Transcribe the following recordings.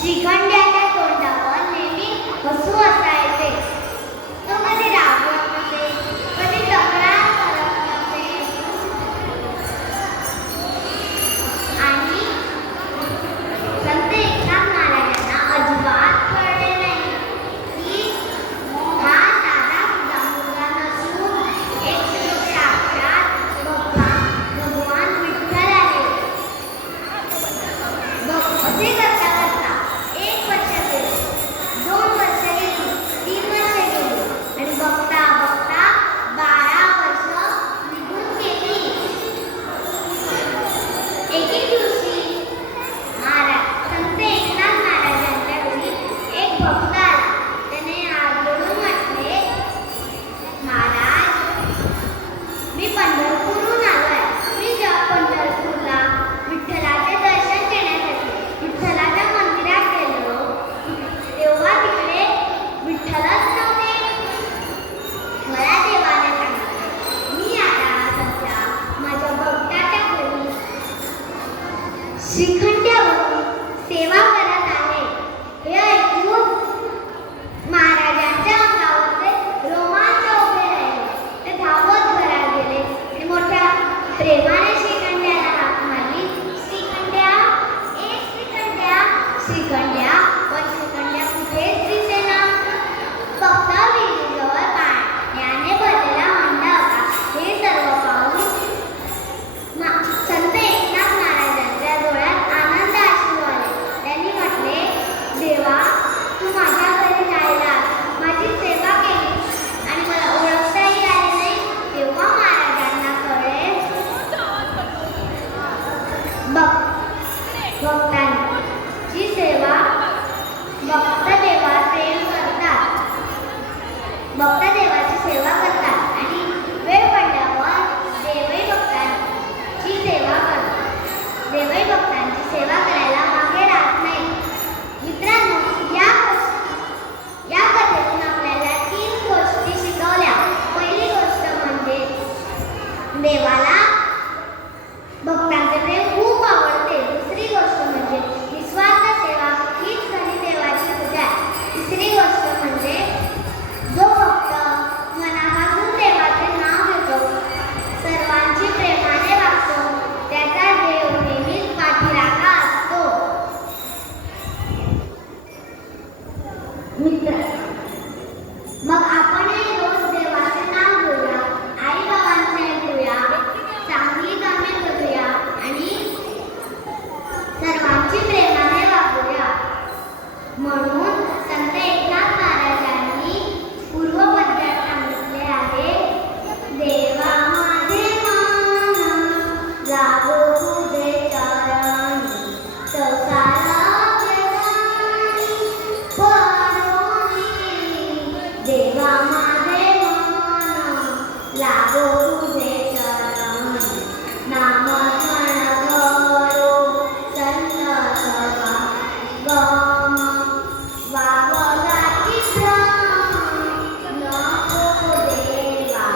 श्रीखंड्याच्या तोंडावर नेहमी हसू असायचे. तो कधी रागवत नसे, कधी तक्रार करत नसे. आणि संत एकनाथ महाराजांना अजिबात कळले नाही की हा साधा सुद्धा मुलगा नसून एक साक्षात भगवान विठ्ठल आहे. असे करता करता 1 वर्ष गेले, 2 वर्ष गेली, 3 वर्ष गेली आणि बघता बघता 12 वर्ष निघून गेली. एके दिवशी संत एकनाथ महाराजांच्या घरी एक भक्त आला. त्याने हात जोडून म्हटले, महाराज, मी पंढरपूरहून आलोय. मी जेव्हा पंढरपूरला विठ्ठलाचे दर्शन घेण्यासाठी विठ्ठलाच्या मंदिरात गेलो तेव्हा तिकडे विठ्ठलच नव्हते. मला देवाने सांगितले, मी आता सध्या माझ्या भक्ताच्या घरी श्रीखंड्यावरून सेवा करत आहे. हे ऐकून महाराजांच्या अंगावरचे रोमांच उभे राहिले. ते धावत घरात गेले आणि मोठ्या प्रेमाने श्रीखंड्याला हाक मारली. श्रीखंड्या, ए श्रीखंड्या, श्रीखंड्या. पण श्रीखंड्या कुठेच दिसेना. फक्त विहिरीजवळ पाण्याने भरलेला हंडा होता. हे सर्व पाहून संत एकनाथ महाराजांच्या डोळ्यात आनंद अश्रू आले. त्यांनी म्हटले, देवा, तू माझ्या घरी राहिलास, माझी सेवा केली आणि मला ओळखताही आले नाही. तेव्हा महाराजांना कळले भक्तांची सेवा, भक्त देवावर प्रेम करतात, भक्त देवाची सेवा करतात आणि वेळ पडल्यावर देवही भक्तांची सेवा करतात. देवही भक्तांची सेवा करायला मागे राहत नाही. मित्रांनो, या कथेतून आपल्याला 3 गोष्टी शिकवल्या. पहिली गोष्ट म्हणजे देवाला भक्तांचे प्रेम खूप आवडते. दुसरी गोष्ट म्हणजे निस्वार्थ सेवा हीच खरी देवाची पूजा आहे. तिसरी गोष्ट म्हणजे जो भक्त मनापासून देवाचे नाव घेतो, सर्वांची प्रेमाने वागतो, त्याचा देव नेहमीच पाठीराखा असतो. मित्र, मग आपणही रोज देवाचे नाव घेऊया, आई बाबांचे ऐकूया, चांगली कामे करूया आणि सर्वांची प्रेमाने वागूया. म्हणून संत एकनाथ महाराजांनी पूर्वपद्यात सांगितले आहे, देवा माझे मन लागो तुझे चरणी, संसाराचे पाणी परोनी. देवा माझे मन लागो तुझे चरणी, नामस्मरण करो संत गम, वावगाची भ्रम नको देवा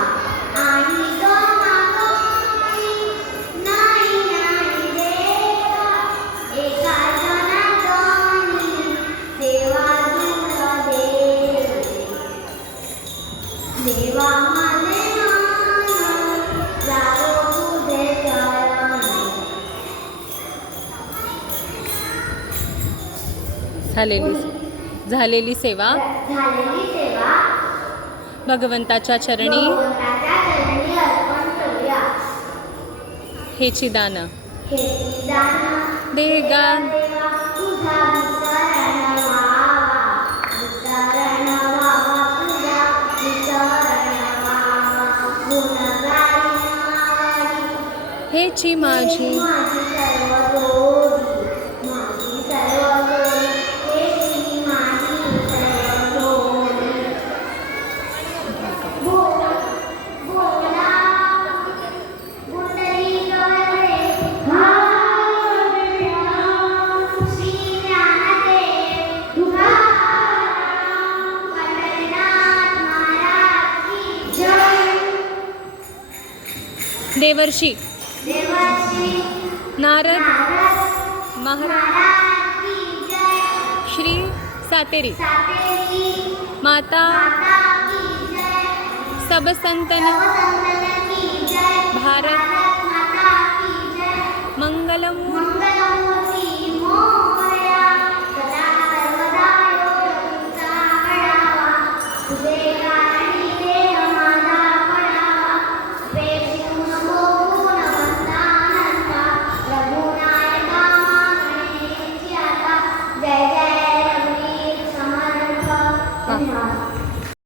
आणि गमागमी नाही नाही देवा. एका जनार्दनी देवा दूर दे. देवा माझे मन लागो तुझे चरणी. झालेली सेवा झालेली सेवा भगवंताच्या चरणी भगवंताच्या चरणी अर्पण करूया. हेची दान हेची दान दे गा. देवा तुझा विसरण व्हावा, विसरण व्हावा तुझा, विसरण व्हावा. गुणगायी नावाडी हेची माझी माझी सर्व जोडी, माझी सर्व जोडी. हेची माझी सर्व जोडी. बोला बुंडली गवळे श्री ज्ञानदेव तुकाराम पंढरीनाथ महाराज की जय. देवर्षी देवर्षी नारद महाराज महाराज की जय. श्री सातेरी सातेरी माता माता की जय, सब संतन सब संतन की जय, भारत भारत माता की जय, मंगलमूर्ती